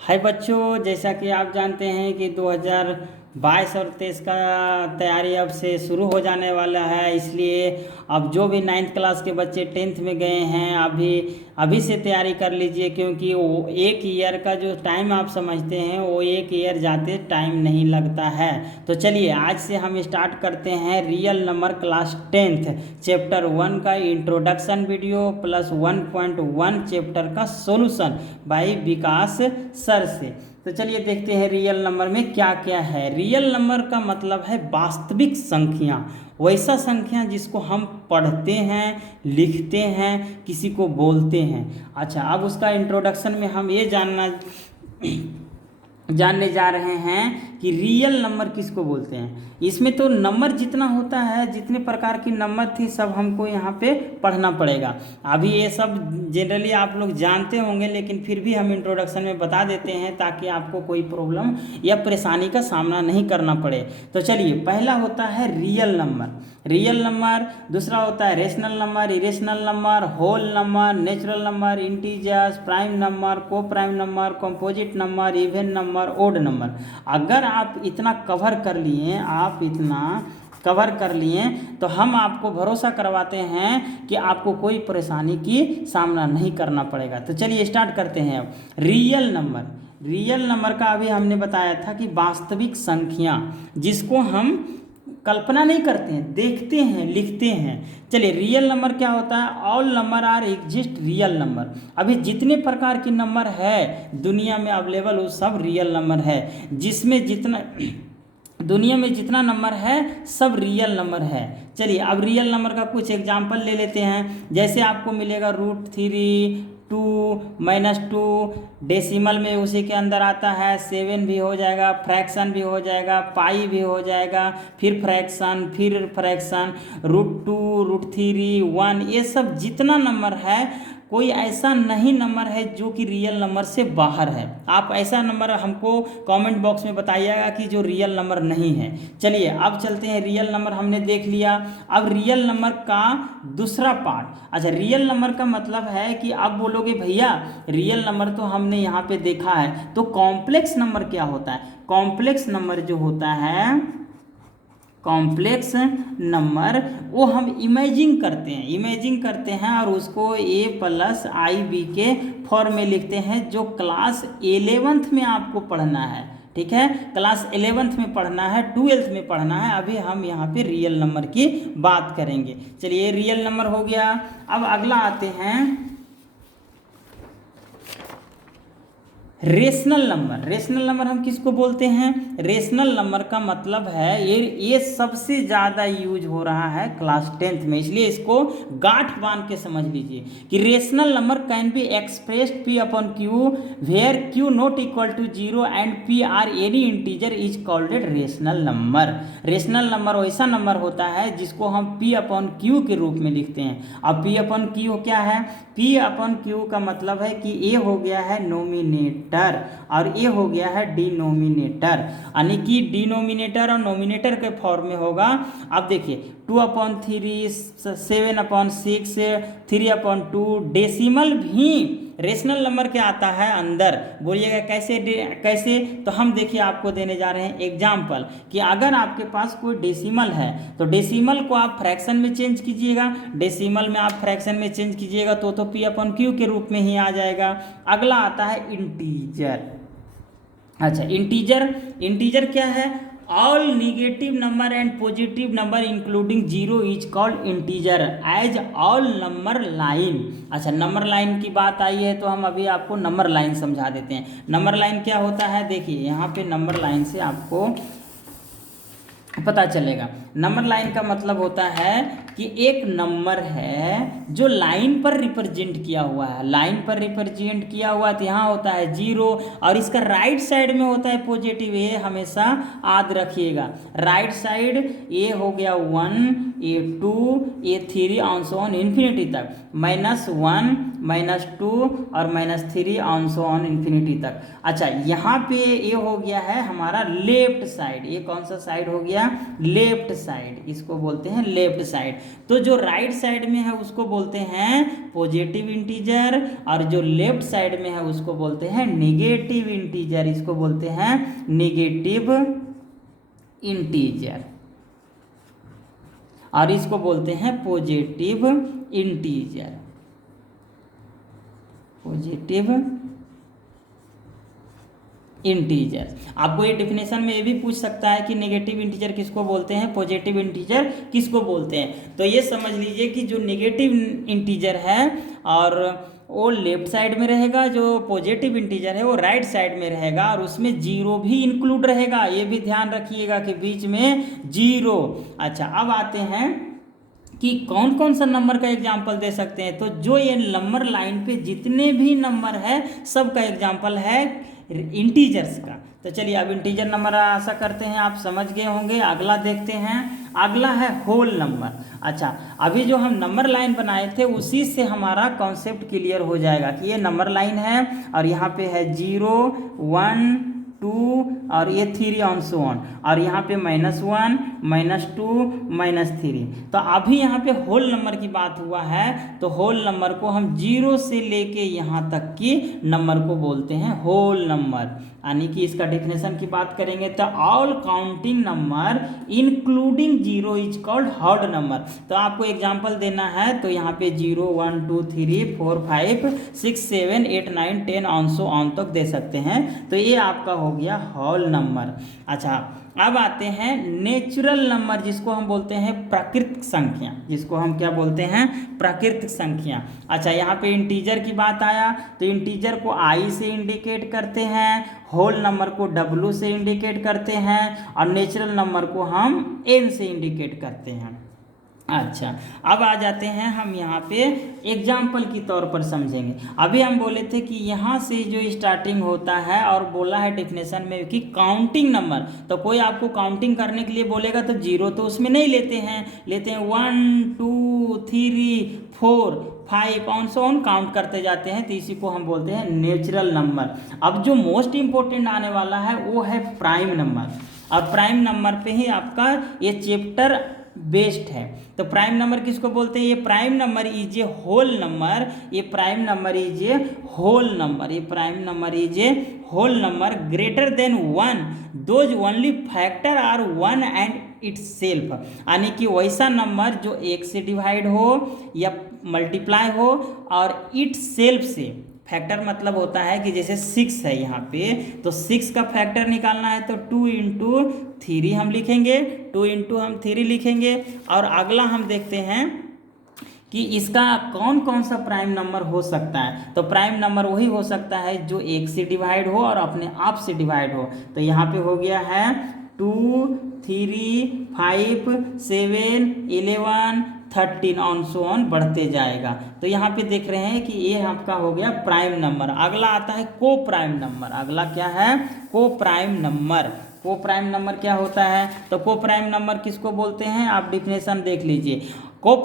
हाय बच्चों, जैसा कि आप जानते हैं कि 2022 और 23 का तैयारी अब से शुरू हो जाने वाला है। इसलिए अब जो भी 9th क्लास के बच्चे 10th में गए हैं अभी अभी से तैयारी कर लीजिए, क्योंकि वो एक ईयर का जो टाइम आप समझते हैं वो एक ईयर जाते टाइम नहीं लगता है। तो चलिए आज से हम स्टार्ट करते हैं real number class 10th chapter 1 का इंट्रोडक्शन वीडियो प्लस 1.1 चैप्टर का सॉल्यूशन बाय विकास सर से। तो चलिए देखते हैं रियल नंबर में क्या क्या है। रियल नंबर का मतलब है वास्तविक संख्या, वैसा संख्या जिसको हम पढ़ते हैं, लिखते हैं, किसी को बोलते हैं। अच्छा, अब उसका इंट्रोडक्शन में हम ये जानने जा रहे हैं कि रियल नंबर किसको बोलते हैं। इसमें तो नंबर जितना होता है, जितने प्रकार की नंबर थी सब हमको यहाँ पे पढ़ना पड़ेगा। अभी ये सब जनरली आप लोग जानते होंगे, लेकिन फिर भी हम इंट्रोडक्शन में बता देते हैं ताकि आपको कोई प्रॉब्लम या परेशानी का सामना नहीं करना पड़े। तो चलिए, पहला होता है रियल नंबर, दूसरा होता है rational number, irrational number, whole number, natural number, integers, prime number, coprime number, composite number, even number, odd number. अगर आप इतना कवर कर लिए तो हम आपको भरोसा करवाते हैं कि आपको कोई परेशानी की सामना नहीं करना पड़ेगा। तो चलिए स्टार्ट करते हैं। अब रियल नंबर का अभी हमने बताया था कि वास्तविक संख्या जिसको हम कल्पना नहीं करते हैं, देखते हैं, लिखते हैं। चलिए, रियल नंबर क्या होता है? All number are exist real number. अभी जितने प्रकार की नंबर है दुनिया में अवेलेबल वो सब रियल नंबर है। जिसमें दुनिया में जितना नंबर है सब रियल नंबर है। चलिए अब रियल नंबर का कुछ एग्जाम्पल ले लेते हैं। जैसे आपको मिलेगा √3, 2, -2, डेसिमल में उसी के अंदर आता है 7 भी हो जाएगा, फ्रैक्शन भी हो जाएगा, पाई भी हो जाएगा, फिर फ्रैक्शन, √2, √3, 1, ये सब जितना नंबर है कोई ऐसा नहीं नंबर है जो कि रियल नंबर से बाहर है। आप ऐसा नंबर हमको कमेंट बॉक्स में बताइएगा कि जो रियल नंबर नहीं है। चलिए अब चलते हैं, रियल नंबर हमने देख लिया। अब रियल नंबर का दूसरा पार्ट। अच्छा, रियल नंबर का मतलब है कि आप बोलोगे भैया रियल नंबर तो हमने यहाँ पे देखा है, तो कॉम्प्लेक्स नंबर क्या होता है? कॉम्प्लेक्स नंबर जो होता है, कॉम्प्लेक्स नंबर वो हम इमेजिंग करते हैं और उसको a+ib के फॉर्म में लिखते हैं, जो क्लास 11th में आपको पढ़ना है। ठीक है, क्लास 11th में पढ़ना है, 12th में पढ़ना है। अभी हम यहाँ पे रियल नंबर की बात करेंगे। चलिए, रियल नंबर हो गया। अब अगला आते हैं रेशनल नंबर हम किसको बोलते हैं? रेशनल नंबर का मतलब है ये सबसे ज़्यादा यूज हो रहा है क्लास 10th में, इसलिए इसको गांठ बांध के समझ लीजिए कि rational number can be expressed p/q where q not equal to 0 and p are any integer is called rational number. Rational number वैसा नंबर होता है जिसको हम p/q के रूप में लिखते हैं। अब p/q क्या है? p/q का मतलब है कि a हो गया है नोमिनेटर और ये हो गया है डिनोमिनेटर, यानी कि डिनोमिनेटर और नोमिनेटर के फॉर्म में होगा। अब देखिए 2/3, 7/6, 3/2, डेसिमल भी रेशनल नंबर के आता है अंदर। बोलिएगा कैसे? तो हम देखिए आपको देने जा रहे हैं एग्जाम्पल कि अगर आपके पास कोई डेसिमल है तो डेसिमल को आप फ्रैक्शन में चेंज कीजिएगा, तो p/q के रूप में ही आ जाएगा। अगला आता है इंटीजर। अच्छा, इंटीजर क्या है? All negative number and positive number including 0 is called integer as all number line. अच्छा, नंबर लाइन की बात आई है तो हम अभी आपको नंबर लाइन समझा देते हैं। नंबर लाइन क्या होता है? देखिए यहाँ पे नंबर लाइन से आपको पता चलेगा। नंबर लाइन का मतलब होता है कि एक नंबर है जो लाइन पर रिप्रेजेंट किया हुआ है, तो यहाँ होता है 0 और इसका राइट साइड में होता है पॉजिटिव। ये हमेशा याद रखिएगा। राइट साइड ये हो गया 1, A2, A3 on so on infinity तक, -1, -2 और -3 ऑन सो ऑन इन्फिनिटी तक। अच्छा, यहाँ पे ये हो गया है हमारा लेफ्ट साइड। ये कौन सा साइड हो गया? लेफ्ट साइड, इसको बोलते हैं लेफ्ट साइड। तो जो राइट साइड में है उसको बोलते हैं पॉजिटिव इंटीजर, और जो लेफ्ट साइड में है उसको बोलते हैं निगेटिव इंटीजर, इसको बोलते हैं निगेटिव इंटीजर, और इसको बोलते हैं पॉजिटिव इंटीजर, पॉजिटिव इंटीजर। आपको ये डिफिनेशन में ये भी पूछ सकता है कि नेगेटिव इंटीजर किसको बोलते हैं, पॉजिटिव इंटीजर किसको बोलते हैं। तो ये समझ लीजिए कि जो नेगेटिव इंटीजर है और वो लेफ्ट साइड में रहेगा, जो पॉजिटिव इंटीजर है वो राइट साइड में रहेगा, और उसमें जीरो भी इंक्लूड रहेगा, ये भी ध्यान रखिएगा कि बीच में जीरो। अच्छा, अब आते हैं कि कौन कौन सा नंबर का एग्जाम्पल दे सकते हैं। तो जो ये नंबर लाइन पे जितने भी नंबर है सब का एग्जाम्पल है इंटीजर्स का। तो चलिए अब इंटीजर नंबर आशा करते हैं आप समझ गए होंगे। अगला देखते हैं, अगला है होल नंबर। अच्छा, अभी जो हम नंबर लाइन बनाए थे उसी से हमारा कॉन्सेप्ट क्लियर हो जाएगा कि ये नंबर लाइन है और यहाँ पे है 0, 1, 2 और ये 3 ऑन सो ऑन, और यहाँ पे -1, -2, -3। तो अभी यहाँ पे होल नंबर की बात हुआ है, तो होल नंबर को हम 0 से लेके यहाँ तक की नंबर को बोलते हैं होल नंबर। यानी कि इसका डेफिनेशन की बात करेंगे तो all counting number including 0 is called odd number. तो आपको एग्जांपल देना है तो यहाँ पे 0, 1, 2, 3, 4, 5, 6, 7, 8, 9, 10 ऑन सो ऑन तक दे सकते हैं। तो ये आपका हो गया होल नंबर। अच्छा, अब आते हैं नेचुरल नंबर, जिसको हम बोलते हैं प्राकृतिक संख्या, जिसको हम क्या बोलते हैं, प्राकृतिक संख्या। अच्छा, यहाँ पे इंटीजर की बात आया तो इंटीजर को आई से इंडिकेट करते हैं, होल नंबर को डब्लू से इंडिकेट करते हैं, और नेचुरल नंबर को हम एन से इंडिकेट करते हैं। अच्छा, अब आ जाते हैं हम यहाँ पे एग्जाम्पल की तौर पर समझेंगे। अभी हम बोले थे कि यहाँ से जो स्टार्टिंग होता है और बोला है डेफिनेशन में कि काउंटिंग नंबर, तो कोई आपको काउंटिंग करने के लिए बोलेगा तो 0 तो उसमें नहीं लेते हैं, लेते हैं 1, 2, 3, 4, 5 ऑन सो ऑन काउंट करते जाते हैं, तो इसी को हम बोलते हैं नेचुरल नंबर। अब जो मोस्ट इंपॉर्टेंट आने वाला है वो है प्राइम नंबर, और प्राइम नंबर पे ही आपका ये चैप्टर बेस्ड है। तो प्राइम नंबर किसको बोलते हैं, ये prime number is a whole number, ये prime number is a whole number, ये prime number is a whole number greater than 1 those only factor are 1 and itself. यानी कि वैसा नंबर जो 1 से डिवाइड हो या मल्टीप्लाई हो और इट सेल्फ से, फैक्टर मतलब होता है कि जैसे 6 है यहाँ पे, तो 6 का फैक्टर निकालना है तो 2 इंटू 3 हम लिखेंगे, 2 इंटू हम 3 लिखेंगे। और अगला हम देखते हैं कि इसका कौन कौन सा प्राइम नंबर हो सकता है। तो प्राइम नंबर वही हो सकता है जो 1 से डिवाइड हो और अपने आप से डिवाइड हो। तो यहाँ पे हो गया है 2, 3, 5, 7, 11, 13 ऑन सो ऑन बढ़ते जाएगा। तो यहाँ पे देख रहे हैं कि ये आपका हो गया प्राइम नंबर। अगला आता है को प्राइम नंबर। अगला क्या है, को prime number. Coprime number क्या होता है, तो को प्राइम नंबर किसको बोलते हैं, आप डिफिनेशन देख लीजिए। को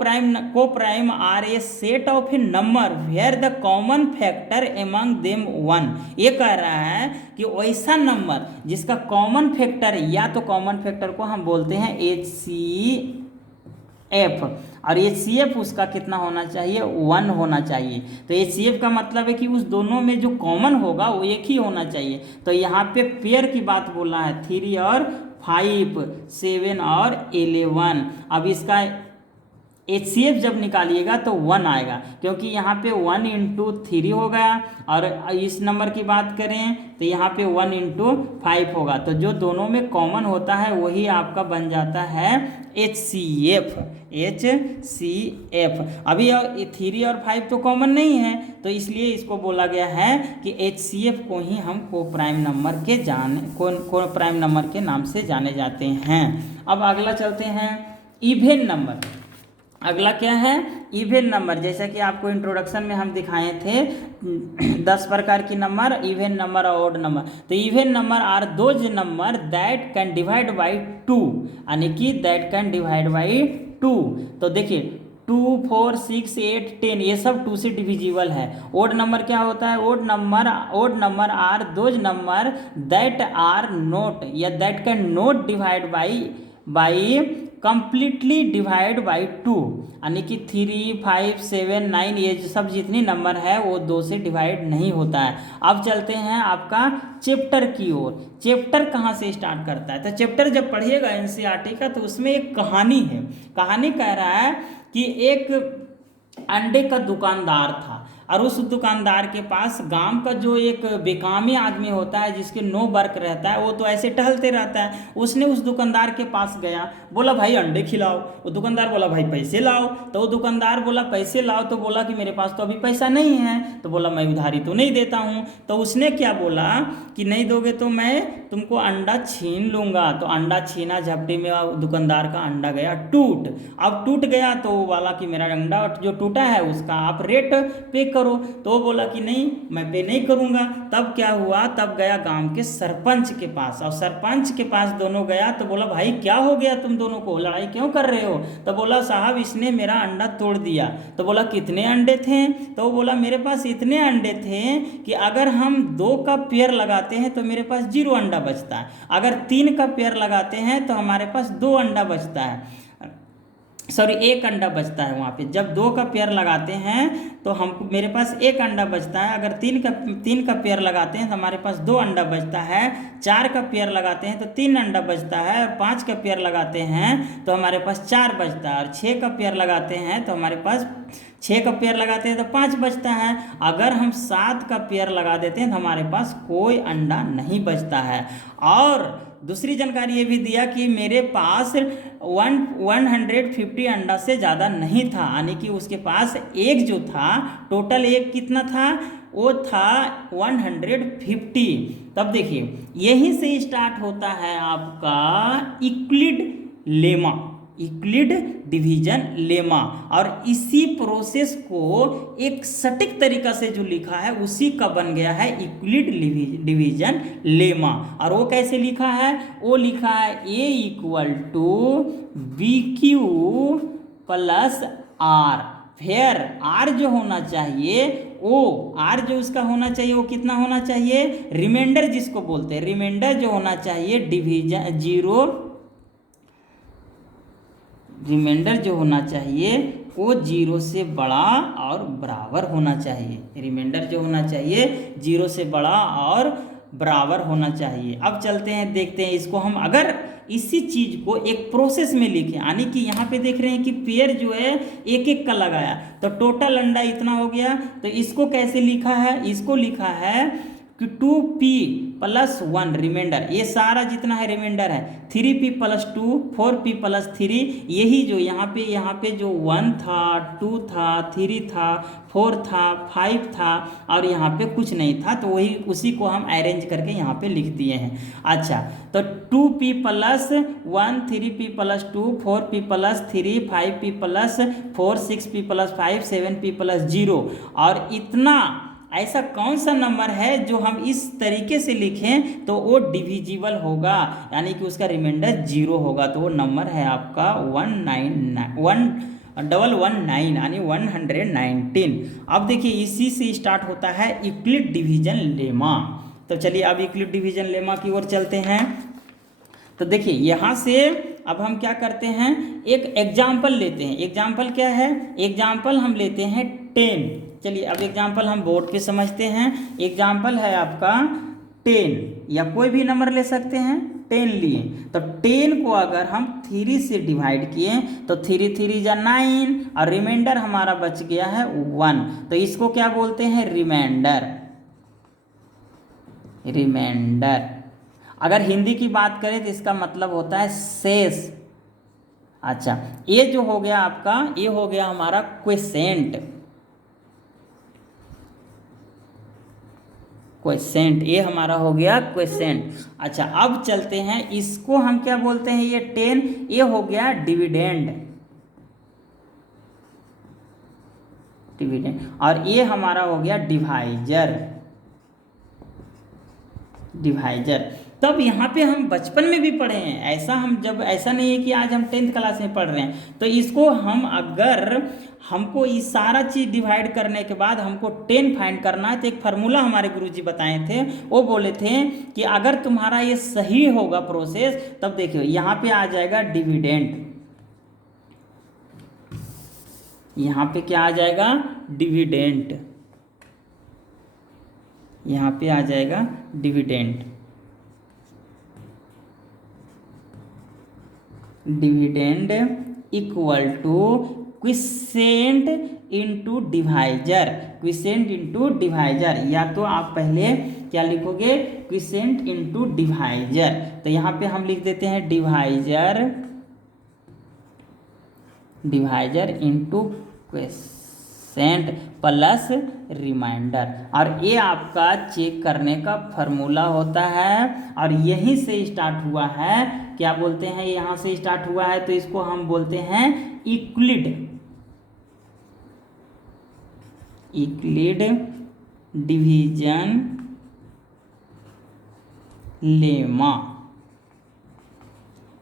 prime are a set of a number where the common factor among them 1। ये कह रहा है कि वैसा नंबर जिसका कॉमन फैक्टर, या तो कॉमन फैक्टर को हम बोलते हैं HCF, और HCF उसका कितना होना चाहिए, 1 होना चाहिए। तो HCF का मतलब है कि उस दोनों में जो कॉमन होगा वो एक ही होना चाहिए। तो यहाँ पे पेयर की बात बोला है, 3 और 5, 7 और 11। अब इसका HCF जब निकालिएगा तो 1 आएगा, क्योंकि यहाँ पे 1 इंटू 3 हो गया, और इस नंबर की बात करें तो यहाँ पे 1 इंटू 5 होगा। तो जो दोनों में कॉमन होता है वही आपका बन जाता है HCF। अभी 3 और 5 तो कॉमन नहीं है, तो इसलिए इसको बोला गया है कि HCF को ही हम को प्राइम नंबर के नाम से जाने जाते हैं। अब अगला चलते हैं इवेन नंबर। अगला क्या है, इवेन नंबर। जैसा कि आपको इंट्रोडक्शन में हम दिखाए थे 10 प्रकार की नंबर, इवेन नंबर और ऑड नंबर। तो even number are those number that can divide by 2, यानी कि दैट कैन डिवाइड बाई 2। तो देखिए 2, 4, 6, 8, 10 ये सब 2 से डिविजिबल है। ओड नंबर क्या होता है, odd number are those number that are not या that cannot divide by completely divide by 2, यानी कि 3, 5, 7, 9 ये जो सब जितनी नंबर है वो 2 से डिवाइड नहीं होता है। अब चलते हैं आपका चैप्टर की ओर। चैप्टर कहाँ से स्टार्ट करता है? तो चैप्टर जब पढ़िएगा एनसीईआरटी का तो उसमें एक कहानी है। कहानी कह रहा है कि एक अंडे का दुकानदार था और उस दुकानदार के पास गांव का जो एक बेकामी आदमी होता है जिसके नो वर्क रहता है, वो तो ऐसे टहलते रहता है। उसने उस दुकानदार के पास गया, बोला भाई अंडे खिलाओ। वो दुकानदार बोला भाई पैसे लाओ। तो वो दुकानदार बोला पैसे लाओ, तो बोला कि मेरे पास तो अभी पैसा नहीं है। तो बोला मैं उधारी तो नहीं देता हूँ। तो उसने क्या बोला कि नहीं दोगे तो मैं तुमको अंडा छीन लूंगा। तो अंडा छीना, झपटी में दुकानदार का अंडा गया टूट। अब टूट गया तो वो बोला कि मेरा अंडा जो टूटा है उसका आप रेट पे करो। तो वो बोला कि नहीं मैं पे नहीं करूंगा। तब क्या हुआ, तब गया गांव के सरपंच के पास, और सरपंच के पास दोनों गया तो बोला भाई क्या हो गया तुम दोनों को, लड़ाई क्यों कर रहे हो? तो बोला साहब इसने मेरा अंडा तोड़ दिया। तो बोला कितने अंडे थे? तो वो बोला मेरे पास इतने अंडे थे कि अगर हम 2 का पेयर लगाते हैं तो मेरे पास 0 अंडा बचता है, अगर 3 का पेयर लगाते हैं तो हमारे पास 2 अंडा बचता है, सॉरी 1 अंडा बचता है। वहाँ पे जब 2 का पेयर लगाते हैं तो हम मेरे पास 1 अंडा बचता है, अगर 3 का पेयर लगाते हैं तो हमारे पास 2 अंडा बचता है, 4 का पेयर लगाते हैं तो 3 अंडा बचता है, 5 का पेयर लगाते हैं तो हमारे पास 4 बचता है, और 6 का पेयर लगाते हैं तो हमारे पास 6 का पेयर लगाते हैं तो 5 बचता है। अगर हम 7 का पेयर लगा देते हैं तो हमारे पास कोई अंडा नहीं बचता है। और दूसरी जानकारी ये भी दिया कि मेरे पास 150 अंडा से ज़्यादा नहीं था, यानी कि उसके पास एक जो था टोटल एक कितना था, वो था 150। तब देखिए यहीं से स्टार्ट होता है आपका Euclid lemma, Euclid division lemma. और इसी प्रोसेस को एक सटीक तरीका से जो लिखा है उसी का बन गया है यूक्लिड डिवीजन लेमा। और वो कैसे लिखा है? वो लिखा है A = BQ + R, फिर R जो होना चाहिए वो R जो उसका होना चाहिए वो कितना होना चाहिए, रिमाइंडर जिसको बोलते हैं, रिमाइंडर जो होना चाहिए डिवीजन 0, रिमाइंडर जो होना चाहिए वो 0 से बड़ा और बराबर होना चाहिए। रिमाइंडर जो होना चाहिए 0 से बड़ा और बराबर होना चाहिए। अब चलते हैं देखते हैं इसको हम, अगर इसी चीज़ को एक प्रोसेस में लिखें, यानी कि यहाँ पे देख रहे हैं कि पेयर जो है एक एक का लगाया तो टोटल अंडा इतना हो गया। तो इसको कैसे लिखा है? इसको लिखा है कि 2p + 1 रिमाइंडर, ये सारा जितना है रिमाइंडर है, 3p + 2 4p + 3, यही जो यहाँ पे जो 1 था, 2 था, 3 था, 4 था, 5 था और यहाँ पे कुछ नहीं था, तो वही उसी को हम अरेंज करके यहाँ पे लिख दिए हैं। अच्छा, तो 2p + 1 3p + 2 4p + 3 5p + 4 6p + 5 7p + 0, और इतना ऐसा कौन सा नंबर है जो हम इस तरीके से लिखें तो वो डिविजिबल होगा, यानी कि उसका रिमाइंडर 0 होगा। तो वो नंबर है आपका 119 यानी 119। अब देखिए इसी से स्टार्ट होता है यूक्लिड डिवीजन लेमा। तो चलिए अब यूक्लिड डिवीजन लेमा की ओर चलते हैं। तो देखिए यहाँ से अब हम क्या करते हैं, एक एग्जाम्पल लेते हैं। एग्जाम्पल क्या है? एग्जाम्पल हम लेते हैं 10। चलिए अब एग्जाम्पल हम बोर्ड पे समझते हैं। एग्जाम्पल है आपका 10, या कोई भी नंबर ले सकते हैं, 10 लिए। तो 10 को अगर हम 3 से डिवाइड किए तो 3 3 = 9 और रिमाइंडर हमारा बच गया है 1। तो इसको क्या बोलते हैं? रिमाइंडर। रिमाइंडर अगर हिंदी की बात करें तो इसका मतलब होता है शेष। अच्छा, ये जो हो गया आपका, ये हो गया हमारा क्वोशिएंट। क्वोशिएंट ये हमारा हो गया क्वोशिएंट। अच्छा, अब चलते हैं, इसको हम क्या बोलते हैं? ये 10 ये हो गया डिविडेंड। डिविडेंड और ये हमारा हो गया डिवाइजर। डिवाइजर तब यहाँ पे हम बचपन में भी पढ़े हैं, ऐसा हम जब ऐसा नहीं है कि आज हम 10th क्लास में पढ़ रहे हैं। तो इसको हम अगर हमको ये सारा चीज़ डिवाइड करने के बाद हमको 10 फाइंड करना है तो एक फार्मूला हमारे गुरुजी बताए थे। वो बोले थे कि अगर तुम्हारा ये सही होगा प्रोसेस, तब देखियो यहाँ पे आ जाएगा डिविडेंड। यहाँ पे क्या आ जाएगा, डिविडेंड, यहाँ पे आ जाएगा dividend. Dividend equal to quotient into divisor, quotient into divisor, या तो आप पहले क्या लिखोगे, क्विसेंट इंटू डिवाइजर। तो यहाँ पे हम लिख देते हैं divisor, divisor into quotient plus remainder. और ये आपका चेक करने का फॉर्मूला होता है, और यहीं से स्टार्ट हुआ है, क्या बोलते हैं, यहाँ से स्टार्ट हुआ है, तो इसको हम बोलते हैं यूक्लिड, यूक्लिड डिवीजन लेमा।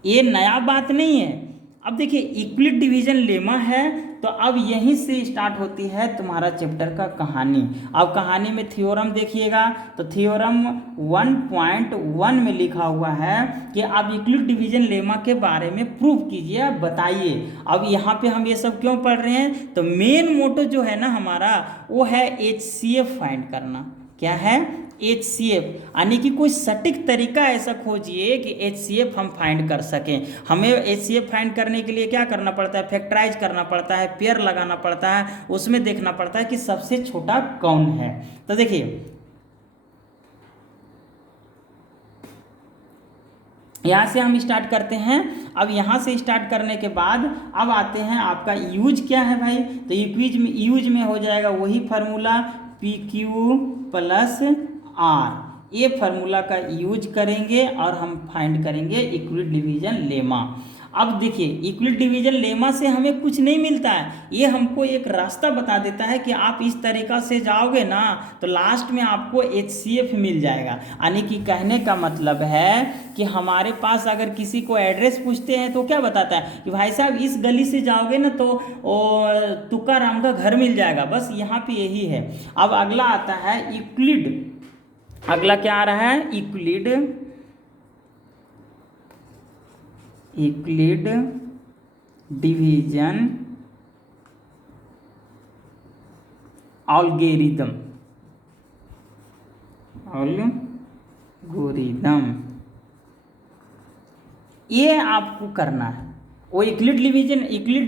ये नया बात नहीं है। अब देखिए यूक्लिड डिवीजन लेमा है, तो अब यहीं से स्टार्ट होती है तुम्हारा चैप्टर का कहानी। अब कहानी में थ्योरम देखिएगा, तो थ्योरम 1.1 में लिखा हुआ है कि आप यूक्लिड डिवीजन लेमा के बारे में प्रूव कीजिए, बताइए। अब यहाँ पे हम ये सब क्यों पढ़ रहे हैं, तो मेन मोटो जो है ना हमारा, वो है HCF फाइंड करना। क्या है, HCF, यानी कि कोई सटीक तरीका ऐसा खोजिए कि HCF हम फाइंड कर सकें। हमें HCF फाइंड करने के लिए क्या करना पड़ता है, फैक्टराइज करना पड़ता है, पेयर लगाना पड़ता है, उसमें देखना पड़ता है कि सबसे छोटा कौन है। तो देखिए यहाँ से हम स्टार्ट करते हैं। अब यहाँ से स्टार्ट करने के बाद अब आते हैं आपका यूज क्या है भाई, तो यूज में हो जाएगा वही फार्मूला PQ प्लस R, ये फार्मूला का यूज करेंगे और हम फाइंड करेंगे यूक्लिड डिवीजन लेमा। अब देखिए यूक्लिड डिवीजन लेमा से हमें कुछ नहीं मिलता है, ये हमको एक रास्ता बता देता है कि आप इस तरीक़ा से जाओगे ना तो लास्ट में आपको HCF मिल जाएगा। यानी कि कहने का मतलब है कि हमारे पास अगर किसी को एड्रेस पूछते हैं तो क्या बताता है कि भाई साहब इस गली से जाओगे ना तो तुक्का राम का घर मिल जाएगा, बस यहाँ पे यही है। अब अगला आता है यूक्लिड, अगला क्या आ रहा है, Euclid, Euclid division algorithm, algorithm, ये आपको करना है। वो यूक्लिड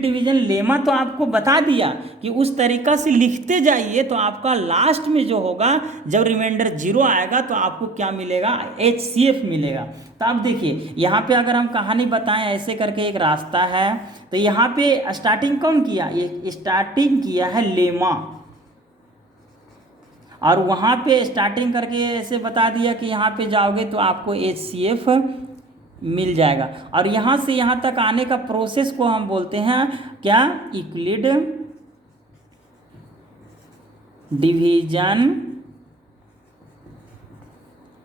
डिवीजन लेमा तो आपको बता दिया कि उस तरीक़ा से लिखते जाइए, तो आपका लास्ट में जो होगा जब रिमाइंडर 0 आएगा तो आपको क्या मिलेगा, HCF मिलेगा। तो अब देखिए यहाँ पे अगर हम कहानी बताएं ऐसे करके एक रास्ता है, तो यहाँ पे स्टार्टिंग कौन किया, ये स्टार्टिंग किया है लेमा, और वहाँ पे स्टार्टिंग करके ऐसे बता दिया कि यहाँ पे जाओगे तो आपको HCF मिल जाएगा। और यहाँ से यहाँ तक आने का प्रोसेस को हम बोलते हैं क्या, यूक्लिड डिवीजन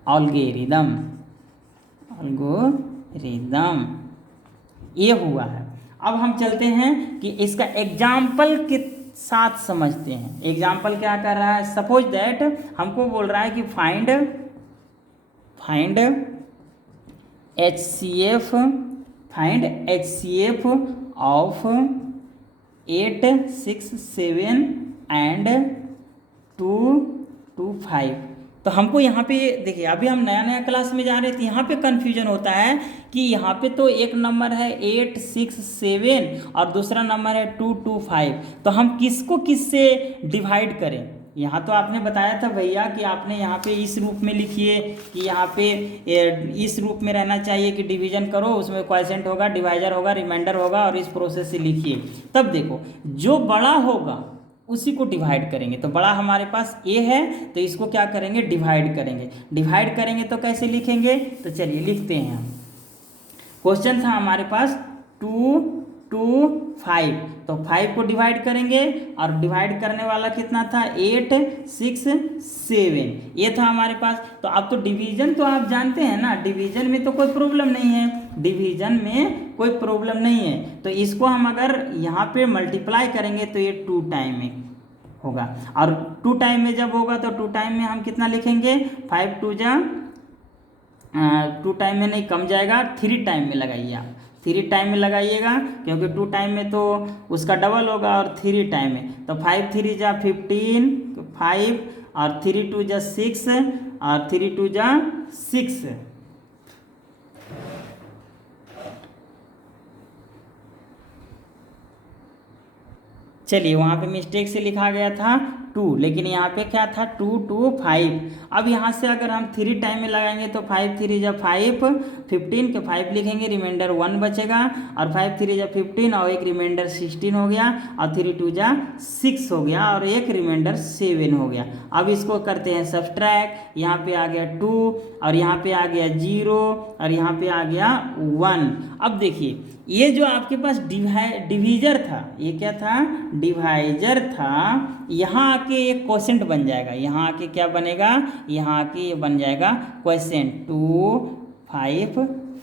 एल्गोरिथम, एल्गोरिथम ये हुआ है। अब हम चलते हैं कि इसका एग्जाम्पल के साथ समझते हैं। एग्जाम्पल क्या कर रहा है, सपोज दैट हमको बोल रहा है कि find HCF, find HCF of 8, 6, 7 and 2, 2, 5। तो हमको यहाँ पे देखिए अभी हम नया क्लास में जा रहे थे, यहाँ पे कन्फ्यूजन होता है कि यहाँ पे तो एक नंबर है 8, 6, 7 और दूसरा नंबर है 2, 2, 5, तो हम किसको किससे डिवाइड करें। यहाँ तो आपने बताया था भैया कि आपने यहाँ पे इस रूप में लिखिए कि यहाँ पे इस रूप में रहना चाहिए कि डिवीजन करो, उसमें क्वोशिएंट होगा, डिवाइजर होगा, रिमाइंडर होगा, और इस प्रोसेस से लिखिए। तब देखो जो बड़ा होगा उसी को डिवाइड करेंगे। तो बड़ा हमारे पास A है तो इसको क्या करेंगे, डिवाइड करेंगे। डिवाइड करेंगे तो कैसे लिखेंगे, तो चलिए लिखते हैं। क्वेश्चन था हमारे पास 2, 2, 5, तो 5 को डिवाइड करेंगे और डिवाइड करने वाला कितना था 8, 6, 7, ये था हमारे पास। तो अब तो डिवीजन तो आप जानते हैं ना, डिवीजन में तो कोई प्रॉब्लम नहीं है, डिवीजन में कोई प्रॉब्लम नहीं है। तो इसको हम अगर यहाँ पे मल्टीप्लाई करेंगे तो ये 2 टाइम में होगा, और 2 टाइम में जब होगा तो 2 टाइम में हम कितना लिखेंगे, 5 2 जा 2 टाइम में नहीं कम जाएगा, 3 टाइम में लगाइए आप। 3 टाइम में लगाइएगा, क्योंकि 2 टाइम में तो उसका डबल होगा और 3 टाइम में, तो 5 3 जा 15, 5 और 3 2 जा 6 और 3 2 जा 6। चलिए वहाँ पे मिस्टेक से लिखा गया था 2, लेकिन यहाँ पे क्या था 2 2 5। अब यहाँ से अगर हम 3 टाइम में लगाएंगे तो 5 3 जा 5, 15 के 5 लिखेंगे, रिमाइंडर 1 बचेगा, और 5 3 जा 15 और एक रिमाइंडर 16 हो गया, और 3 2 जा 6 हो गया, और एक रिमाइंडर 7 हो गया। अब इसको करते हैं सब्सट्रैक्ट, यहाँ पे आ गया 2 और यहाँ पे आ गया 0 और यहाँ पे आ गया 1। अब देखिए ये जो आपके पास डिवीजर था, ये क्या था, डिवाइजर था, यहाँ आके एक क्वोशेंट बन जाएगा, यहाँ आके क्या बनेगा, यहाँ आके ये बन जाएगा क्वोशेंट 2 5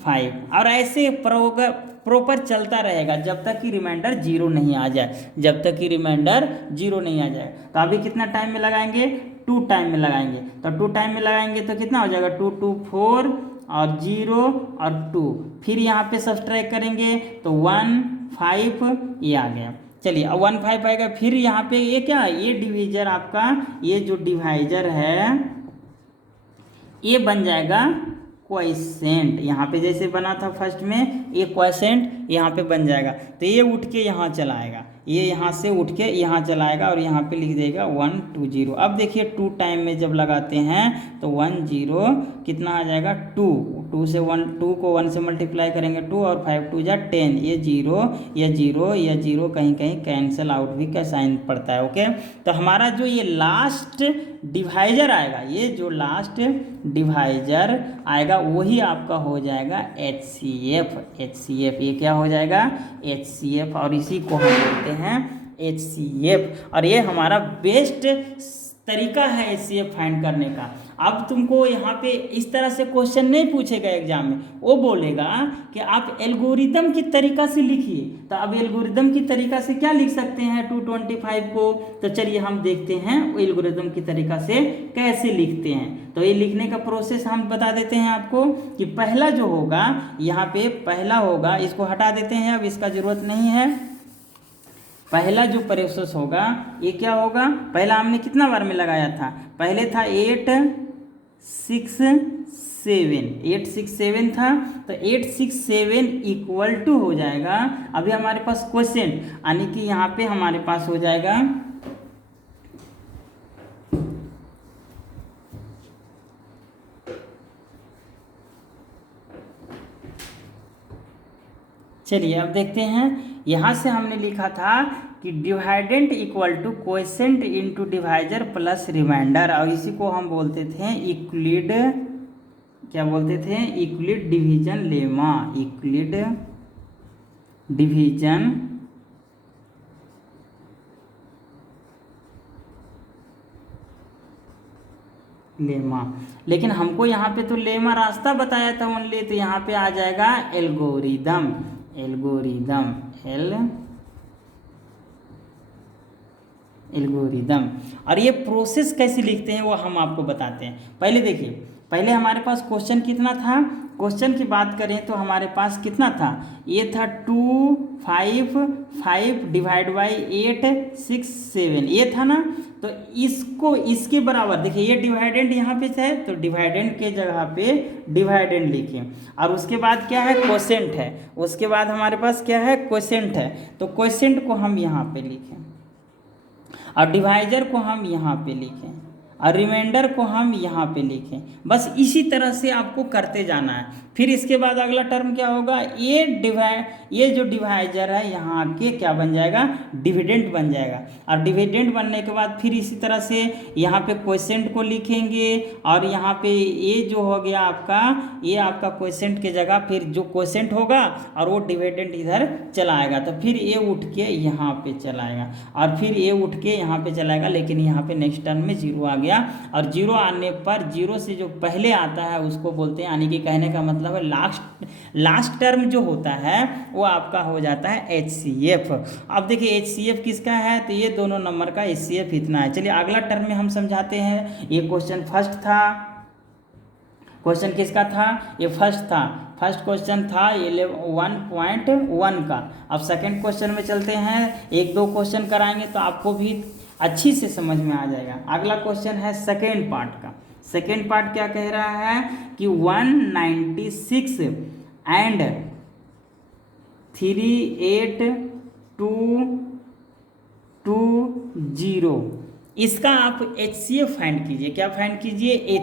5, और ऐसे प्रॉपर चलता रहेगा जब तक कि रिमाइंडर 0 नहीं आ जाए, जब तक कि रिमाइंडर 0 नहीं आ जाए। तो अभी कितना टाइम में लगाएंगे, 2 टाइम में लगाएंगे, तो 2 टाइम में लगाएंगे तो कितना हो जाएगा, 2 2 4 और 0 और 2, फिर यहाँ पे सब्सट्रैक्ट करेंगे तो 1 5 ये आ गया। चलिए अब 1 5 आएगा, फिर यहाँ पे ये क्या, ये डिवीजर आपका, ये जो डिवाइजर है ये बन जाएगा क्वोशेंट, यहाँ पे जैसे बना था फर्स्ट में, ये क्वोशेंट यहाँ पे बन जाएगा, तो ये उठ के यहाँ चला आएगा, ये यहाँ से उठ के यहाँ चलाएगा और यहाँ पे लिख देगा 1 2 0। अब देखिए 2 टाइम में जब लगाते हैं तो 1 0 कितना आ जाएगा, 2 से 1, 2 को 1 से मल्टीप्लाई करेंगे 2 और 5 2 जा 10, ये 0 ये 0 ये 0 कहीं कहीं कैंसिल आउट भी का साइन पड़ता है। ओके, तो हमारा जो ये लास्ट डिवाइजर आएगा, ये जो लास्ट डिवाइजर आएगा वही आपका हो जाएगा HCF। HCF ये क्या हो जाएगा, HCF, और इसी को हम बोलते हैं HCF, और ये हमारा बेस्ट तरीका है HCF फाइंड करने का। अब तुमको यहाँ पे इस तरह से क्वेश्चन नहीं पूछेगा एग्जाम में, वो बोलेगा कि आप एल्गोरिदम की तरीका से लिखिए। तो अब एल्गोरिदम की तरीका से क्या लिख सकते हैं 225 को, तो चलिए हम देखते हैं वो एल्गोरिदम की तरीका से कैसे लिखते हैं। तो ये लिखने का प्रोसेस हम बता देते हैं आपको कि पहला जो होगा, यहाँ पे पहला होगा, इसको हटा देते हैं, अब इसका जरूरत नहीं है। पहला जो प्रोसेस होगा ये क्या होगा, पहला हमने कितना बार में लगाया था, पहले था 8 6 7, 8 6 7 था, तो 8 6 7 इक्वल टू हो जाएगा, अभी हमारे पास क्वोशेंट, यानी कि यहाँ पे हमारे पास हो जाएगा चलिए अब देखते हैं, यहाँ से हमने लिखा था कि dividend equal to quotient into divisor plus remainder, और इसी को हम बोलते थे यूक्लिड, क्या बोलते थे, Euclid division lemma, Euclid division lemma. लेकिन हमको यहाँ पे तो लेमा रास्ता बताया था ओनली, तो यहाँ पे आ जाएगा एल्गोरिदम, एल्गोरिदम एल्गोरिदम। और ये प्रोसेस कैसे लिखते हैं वो हम आपको बताते हैं। पहले देखिए, पहले हमारे पास क्वेश्चन कितना था, क्वेश्चन की बात करें तो हमारे पास कितना था, ये था 2 5 5 डिवाइड बाई 8 6 7, ये था ना। तो इसको इसके बराबर देखिए, ये डिवाइडेंड यहाँ पे है तो डिवाइडेंड के जगह पे डिवाइडेंड लिखें, और उसके बाद क्या है, क्वोशेंट है, उसके बाद हमारे पास क्या है, क्वोशेंट है, तो क्वोशेंट को हम यहाँ पे लिखें और डिवाइजर को हम यहाँ पे लिखें और रिमाइंडर को हम यहाँ पे लिखें। बस इसी तरह से आपको करते जाना है। फिर इसके बाद अगला टर्म क्या होगा, ये जो डिवाइजर है यहाँ आके क्या बन जाएगा, डिविडेंड बन जाएगा, और डिविडेंड बनने के बाद फिर इसी तरह से यहाँ पे क्वोशेंट को लिखेंगे, और यहाँ पे ये जो हो गया आपका, ये आपका क्वोशेंट के जगह फिर जो क्वोशेंट होगा और वो डिविडेंड इधर चला आएगा, तो फिर ये उठ के यहाँ पे चलाएगा और फिर ये उठ के यहाँ पे चलाएगा, लेकिन यहाँ पे नेक्स्ट टर्म में 0 आ गया, और 0 आने पर 0 से जो पहले आता है उसको बोलते हैं, यानी कि कहने का मतलब है लास्ट टर्म जो होता है वो आपका हो जाता है HCF। अब देखिए HCF किसका है, तो ये दोनों नंबर का HCF इतना है। चलिए अगला टर्म में हम समझाते हैं। ये क्वेश्चन फर्स्ट था, क्वेश्चन किसका था, ये फर्स्ट था, फर्स्ट क्वेश्चन था 1.1 का। अब सेकंड क्वेश्चन में चलते हैं, एक दो क्वेश्चन कराएंगे तो आपको भी अच्छी से समझ में आ जाएगा। अगला क्वेश्चन है सेकेंड पार्ट का। सेकेंड पार्ट क्या कह रहा है कि 196 एंड 38220, इसका आप HCF फाइंड कीजिए। क्या फाइंड कीजिए,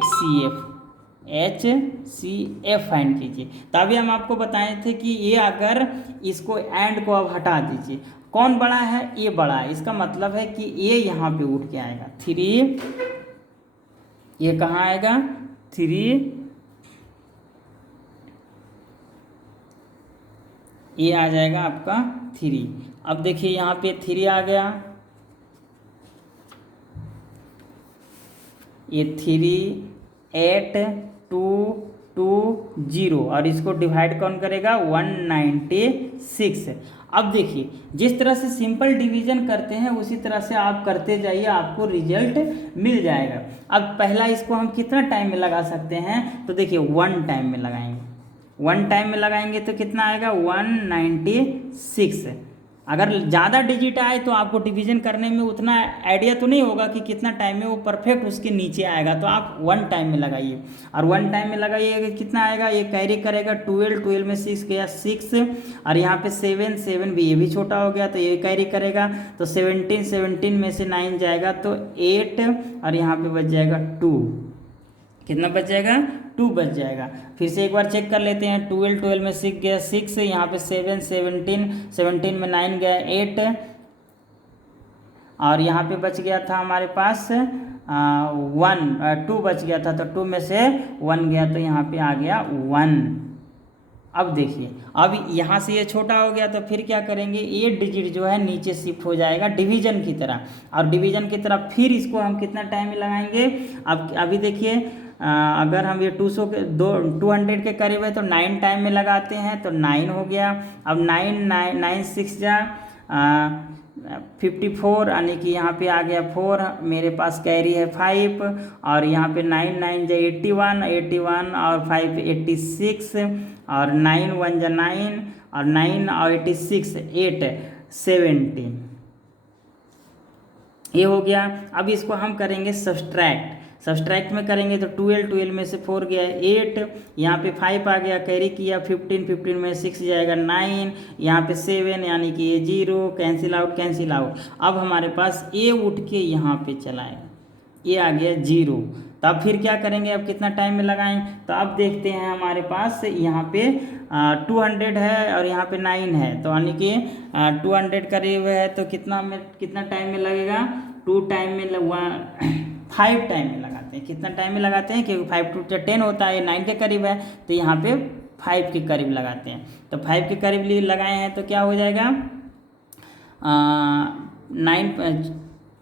HCF फाइंड कीजिए। तभी हम आपको बताए थे कि ये अगर इसको एंड को अब हटा दीजिए, कौन बड़ा है, ये बड़ा है, इसका मतलब है कि ये यहाँ पे उठ के आएगा 3, ये कहाँ आएगा 3, ये आ जाएगा आपका 3। अब देखिए यहाँ पे 3 आ गया, ये 38220 और इसको डिवाइड कौन करेगा 196। अब देखिए जिस तरह से सिंपल डिवीजन करते हैं उसी तरह से आप करते जाइए, आपको रिजल्ट मिल जाएगा। अब पहला इसको हम कितना टाइम में लगा सकते हैं, तो देखिए 1 टाइम में लगाएंगे, 1 टाइम में लगाएंगे तो कितना आएगा 196। अगर ज़्यादा डिजिट आए तो आपको डिवीजन करने में उतना आइडिया तो नहीं होगा कि कितना टाइम में वो परफेक्ट उसके नीचे आएगा, तो आप 1 टाइम में लगाइए। और 1 टाइम में लगाइएगा कितना आएगा, ये कैरी करेगा 12, 12 में 6 गया 6, और यहाँ पे 7, 7 भी, ये भी छोटा हो गया तो ये कैरी करेगा, तो 17, 17 में से 9 जाएगा तो 8, और यहाँ पे बच जाएगा 2, कितना बच जाएगा 2 बच जाएगा। फिर से एक बार चेक कर लेते हैं, 12, 12 में 6 गया 6, यहाँ पे 7, 17, 17 में 9 गया 8, और यहाँ पे बच गया था हमारे पास 2 बच गया था, तो 2 में से 1 गया तो यहाँ पे आ गया 1। अब देखिए अब यहाँ से ये छोटा हो गया तो फिर क्या करेंगे, ये डिजिट जो है नीचे शिफ्ट हो जाएगा डिवीजन की तरह, और डिवीजन की तरह फिर इसको हम कितना टाइम में लगाएंगे। अब अभी देखिए अगर हम ये 200 के करीब है तो 9 टाइम में लगाते हैं तो 9 हो गया। अब 9 6 जा 54, यानी कि यहाँ पे आ गया 4, मेरे पास कैरी है 5, और यहाँ पे 9 9 जा 81, 81 और 5 86, और 9 1 जा 9, और 9 और 86 8 70, ये हो गया। अब इसको हम करेंगे सब्सट्रैक्ट में करेंगे तो 12, 12 में से 4 गया 8, यहाँ पे 5 आ गया, कैरी किया 15, 15 में 6 जाएगा 9, यहाँ पे 7, यानी कि ये 0, कैंसिल आउट। अब हमारे पास ए उठ के यहाँ पे चलाएगा, ये आ गया 0। तब फिर क्या करेंगे, अब कितना टाइम में लगाएं, तो अब देखते हैं हमारे पास यहाँ पे 200 है और यहाँ पे 9 है, तो यानी कि 200 करीब है तो कितना टाइम में लगेगा, 2 टाइम में 5 टाइम में लगाते हैं। कितना टाइम में लगाते हैं, क्योंकि 5 2 10 होता है, 9 के करीब है तो यहाँ पे 5 के करीब लगाते हैं। तो 5 के करीब लगाए हैं तो क्या हो जाएगा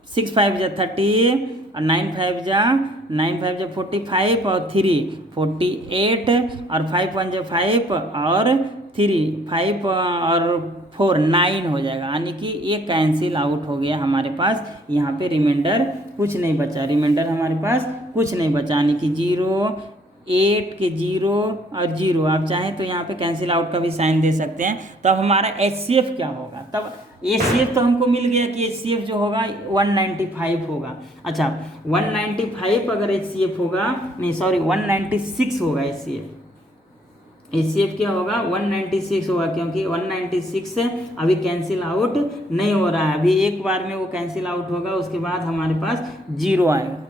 6 5 जा 30, और 9 5 जा 45, और 3 48, और 5 1 जा 5, और 3 5 और 4 9 हो जाएगा, यानी कि ये कैंसिल आउट हो गया हमारे पास। यहाँ पे रिमाइंडर कुछ नहीं बचा, यानी कि 0 8 के 0 और 0। आप चाहें तो यहाँ पे कैंसिल आउट का भी साइन दे सकते हैं। तो अब हमारा HCF क्या होगा, तब HCF तो हमको मिल गया कि HCF जो होगा 195 होगा। अच्छा 195 अगर HCF होगा, नहीं सॉरी 196 होगा HCF क्या होगा 196 होगा, क्योंकि 196 अभी कैंसिल आउट नहीं हो रहा है, अभी एक बार में वो कैंसिल आउट होगा, उसके बाद हमारे पास 0 आएगा।